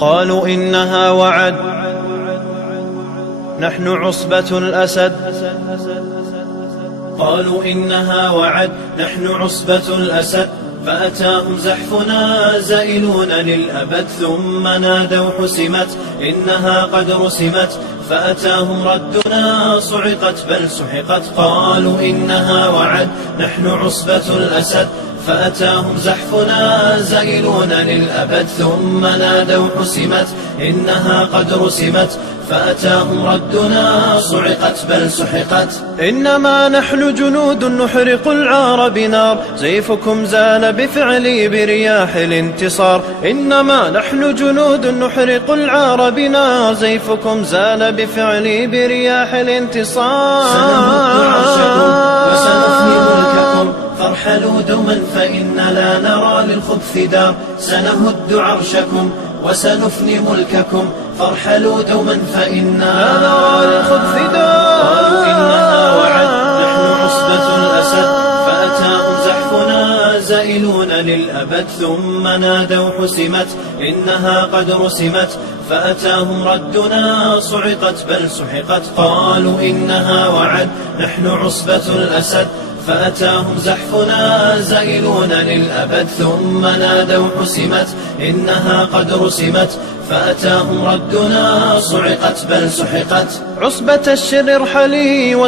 قالوا إنها وعد نحن عصبة الأسد. قالوا إنها وعد نحن عصبة الأسد. فأتاهم زحفنا زائلون للأبد ثم نادوا حسمت إنها قد رسمت. فأتاهم ردنا صعقت بل سحقت. قالوا إنها وعد نحن عصبة الأسد. فأتاهم زحفنا زائلون للأبد ثم نادوا حسمت إنها قد رسمت. فأتاهم ردنا صعقت بل سحقت. إنما نحن جنود نحرق العار بنار سيفكم زال بفعلي برياح الانتصار. إنما نحن جنود نحرق العار بنار سيفكم زال بفعلي برياح الانتصار. سنمد عرشكم وسنفني ملككم فارحلوا دوما فإن لا نرى للخبث دار. سنهد عرشكم وسنفني ملككم فارحلوا دوما فإنا لا نرى للخبث دار. قالوا إنها وعد نحن عصبة الأسد. فأتاهم زحفنا زائلون للأبد ثم نادوا حسمت إنها قد رسمت. فأتاهم ردنا صعقت بل سحقت. قالوا إنها وعد نحن عصبة الأسد. فأتاهم زحفنا زائلون للأبد ثم نادوا حسمت إنها قد رسمت. فأتاهم ردنا صعقت بل سحقت. عصبة الشر ارحلي